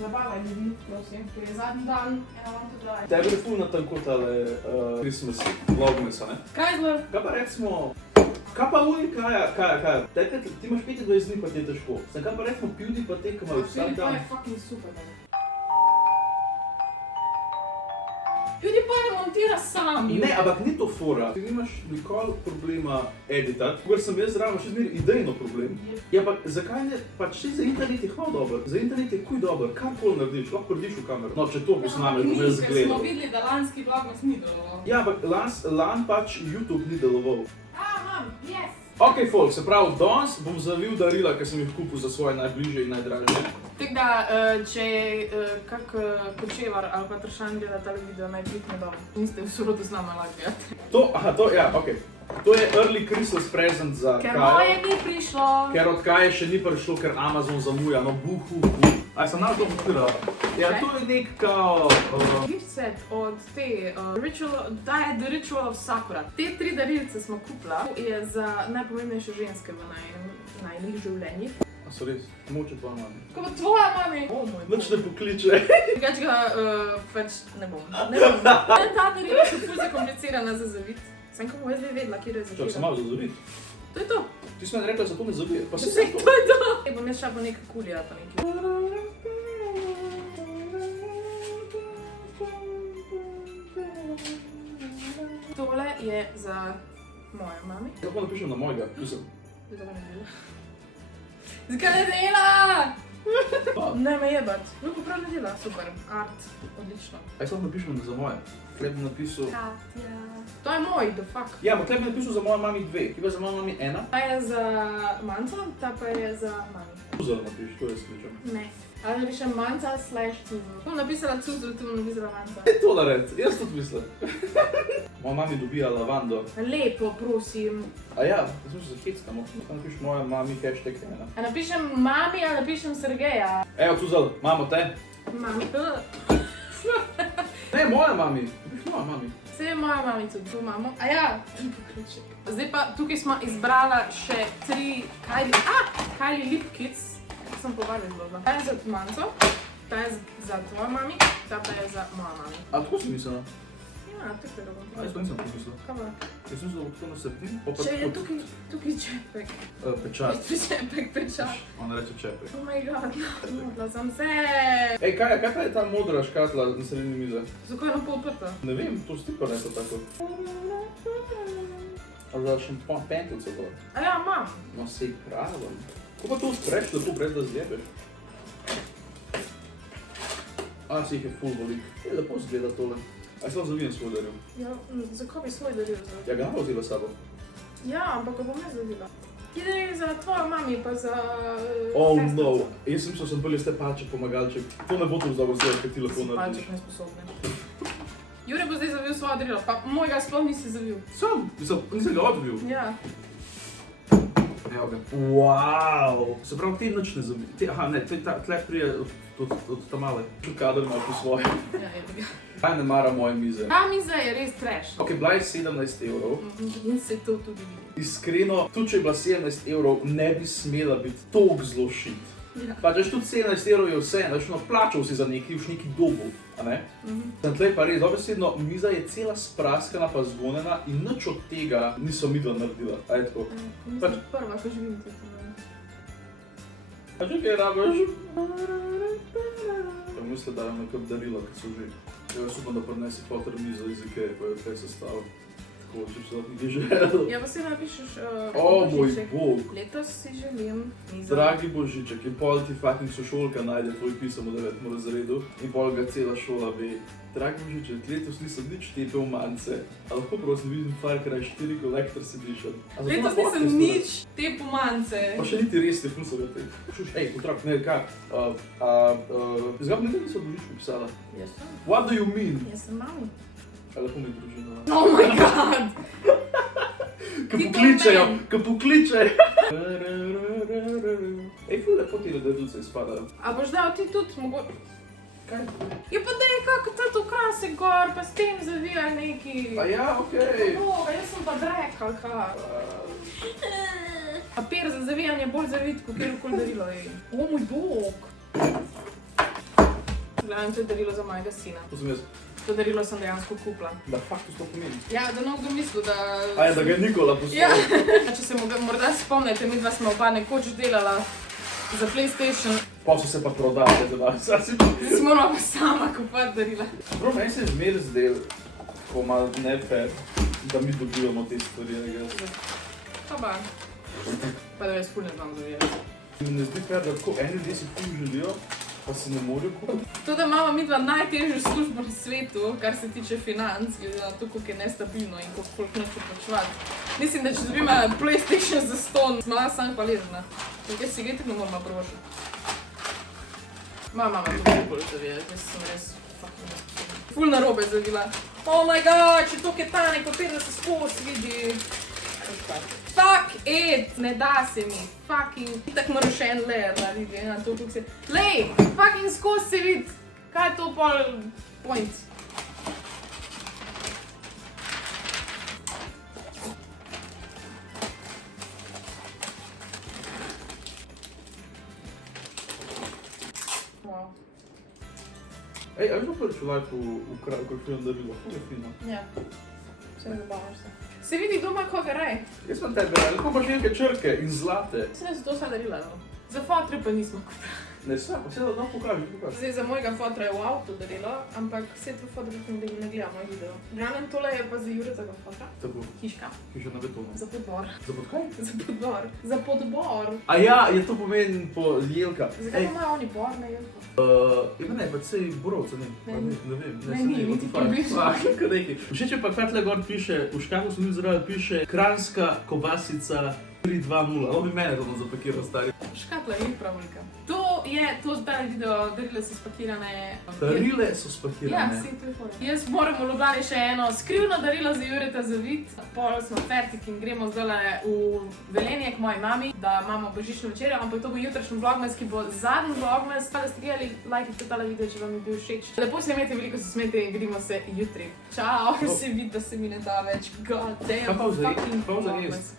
Zabavaj ljudi, prosim, ker je zadnji dan, ena vam to daj. Tebe je ful na tako tale Christmas vlogmesa, ne? Chrysler. Kaj pa recimo, kaj pa uli, kaj? Ti imaš 25 dni, pa ti je težko. Kaj pa recimo PewDiePie, ki imajo vsak dan? PewDiePie je fucking super, ne? PewDiePie ne montira sam. Ne, ampak ni to fora. Ti nimaš nikoli problema editati, ker sem jaz zraven še zmeraj idejno problem. Ja, ampak zakaj ne, pač ti za internet je hval dober, za internet je kuj dober, karkoli narediš, lahko prediš v kamero. No, če to posnameš, bom jaz Ker gledal. smo videli, da lanski vlogmas ni deloval. Ja, ampak lan pač YouTube ni deloval. Imam, yes! Ok, folk, se pravi, danes bom zavil darila, ki sem jih kupil za svoje najbližje in najdražje. Tako da, če kak kočevar ali pa tršan gleda tale video, naj klikne dol. Niste v sorodu z nama lagati. Ja, ok. To je early Christmas present za Ker Kajo. moje ni prišlo. Ker od Kaje še ni prišlo, ker Amazon zamuja, no buhu. Aj, sem nas to pokriral. Ja, to je nek kao... Gift set od te The Ritual of Sakura. Te 3 darilce smo kupila. To je za najpomembnejše ženske v najnih življenjih. A so res? Moče tvoja mami. Ko bo tvoja mami? O moj bog. Nič ne pokliče. Drugač ga pač ne bom. Ta darila so ful zakomplicirana za zavit. Sem ko bom jaz vedela, kjer je Čak, sem zažira. malo zazoriti. To je to. Ti si meni rekla, za to ne zavije. Pa si To je to. Bom jaz šla po nekaj kuli ali pa nekaj. Tole je za mojo mami. Kako napišem na mojega? Zakaj ne dela? Zakaj ne dela? Ne me jebat. No, pa prav ne dela. Super. Art. Odlično. Aj, samo napišem za moje. Klep bi napisal... Katja. To je moj, the fuck. Ja, ampak klep bi napisal za mojo mami 2. Ki pa za mojo mami 1. Ta je za manco, ta pa je za mami. Cuzor napiš, to jaz kličem. Ne. Ali napišem manca / cuzor. Tu bom napisala cuzor, tu bom napisala manca. Je to nared, jaz tudi mislim. Moja mami dobija lavando. Lepo, prosim. A ja, jaz mislim, da se heckamo. Kaj napiš moja mami hashtag 1. A napišem mami ali napišem Sergeja? Evo, Cuzor, mamo te. Mami. Ne, moja mami. Napiš moja mami. Vse je moja mamica, tu imamo. A ja, pokliček. Zdaj pa tukaj smo izbrala še 3 Kylie Lip Kits. Sem povabila zgodba. Ta je za manco, ta je za tvojo mami, ta pa je za mojo mami. A tako si mislila? Ja, tako je dobro. A jaz pa nisem tako mislila. Kaj pa? Jaz mislim, da bo tako nasrpnim. Če je tukaj čepek. Pečat. Čepek, pečat. Ona reče čepek. Oh my god, modla sem se. Ej, kaj pa je ta modra škatla na sredini mize? Zakaj je na pol odprta? Ne vem, to stipa ne to tako. Ali da šampon pentelce to? A ja, imam. No, sej pravilno. Kako pa to odpreš, da to brez da zjebeš? A, si jih je ful velik. Je lepo zgleda tole. Aj, samo zavijem svoj daril. Ja, zakaj bi svoj daril za? Ja, ga ne vzela s sabo. Ja, ampak ga bom jaz zavila. Ti daril za tvojo mami, pa za... Oh no, jaz sem mislil, da sem bolj ste palček, pomagalček. To ne bo to dobro zgleda, kaj ti lepo narediš. Palček nesposobne. Jure bo zdaj zavil svojo darilo, pa mojega sploh nisi zavil. Sam, nisem ga odbil. Ja. Evo ga. Wow! Se pravi, ti nič ne zavil. Aha, ne, tle prije od tamale. Kader ima po svoje. Ja, evo ga. Kaj ne mara moje mize. Ta miza je res trash. Ok, bila je 17 evrov. In se to tudi vidi. Iskreno, tudi če je bila 17 evrov, ne bi smela biti toliko zelo shit. Ja. Pa če tudi 17 evrov je vse, da no, plačal si za nekaj, už neki dobu, a ne? Sem tlej pa res, dobesedno, miza je cela spraskana pa zgonjena in nič od tega niso midva naredila, a je tako. Mislim, prva, ko živim te pomeni. A že kaj rabiš? Ja, mislim, da je nekaj darila, ki so že. Jaz upam, da prinesi fotor mizo iz Ikeje, pa je kaj sestavil. Tako, če se lahko nekaj želel. Ja, pa si napišeš O moj Božiček. bog! Letos si želim mizo. Dragi Božiček, in pol ti fucking sošolka najde tvoj pisem v 9. razredu in pol ga cela šola ve. Dragi Božiček, letos nisem nič tepel mance, a lahko prosim vidim Far Cry 4 Collector's Edition. Letos nisem nič te pomance. Pa še niti res te ful so te. Šuš, ej, otrok, ne, kaj? Zgab nekaj niso Božičku pisala. Jaz sem. What do you mean? Jaz sem mami. A lepo mi je družina. Oh my god! Ko pokličejo. Ej, ful lepo ti radeljice izpadajo. A boš dal ti tudi mogoče... Kaj? Ja pa daj kako to krase gor, pa s tem zavijaj neki... A ja, okej. Boga, jaz sem pa drek, ali kaj? Papir za zavijanje bolj zavit, kot kjerkoli darilo je. O moj bog! glavnem, to je darilo za mojega sina. To sem jaz. To darilo sem dejansko kupila. Da fakt to sploh pomeni. Ja, da ne kdo mislil, da... Aj, da ga je Nikola poslal. Ja. Če se morda spomnite, midva smo oba nekoč delala za PlayStation. Pa so se pa prodali, da zdaj si... Zdaj si morala pa sama kupati darila. Prav, meni se je zmer zdel, ko malo ne fair, da mi dobivamo te stvari, Pa. Pa da jaz ful ne znam zavirati. Mi ne zdi fair, da tako eni ljudje si ful želijo, pa se ne morejo kupiti. To, da imamo midva najtežjo službo na svetu, kar se tiče financ, glede na to, koliko je nestabilno in koliko neče plačevati. Mislim, da če dobimo PlayStation za 100, smo lahko sam hvaležna. Jaz si getek ne moramo prošati. Moja mama to bolj zavija, jaz sem res fucking nesposobna. Ful narobe zavila. Oh my god, če to je tanek papir, da se skozi vidi. Fuck it, ne da se mi. Fucking, itak moram še en layer narediti, na to, koliko se... Lej, fucking skozi se vidi. Kaj je to pol point? Wow. Ej, a že prvič v lifeu ukrašujem darilo? To je fino. Ja, se zabavaš se. Se vidi doma koga raj. Jaz sem tebe, lahko imaš neke črke in zlate. Se ne za to vsa darila, no. Za fotre pa nismo kupili. Ne, sve, pa se da pokaži. Zdaj za mojega fotra je v avtu darilo, ampak vse to fotra ne gleda moj video. Glavnem tole je pa za Juretega fotra. Tako, Hiška. hiša na betonu. Za podbor. Za pod kaj? Za podbor. Za podbor. A ja, je to pomeni po jelka. Zakaj pa imajo oni bor na jelko? Ima ne, pa sej borovca, ne. Ne vem. Ne, ni, niti približno. Všeč je pa kaj tle gor piše, v škafu sem bil zraven piše Kranjska kobasica 320. Ovo bi mene to zapakiral, stari. Škatla je prav velika. To je, to zdaj video, darile so spakirane. Darile so spakirane. Ja, to je fora. Jaz moram v Ljubljani še eno skrivno darilo za Jureta za vid. Pol smo fertik in gremo zdaj v Velenje k moji mami, da imamo božično večerjo, ampak to bo jutrašnji vlogmas, ki bo zadnji vlogmas. Da ste gledali, lajkajte tale video, če vam je bil všeč. Lepo se imejte, veliko se smete in vidimo se jutri. Čau, se vidi, da se mi ne da več. God damn, fucking vlogmas.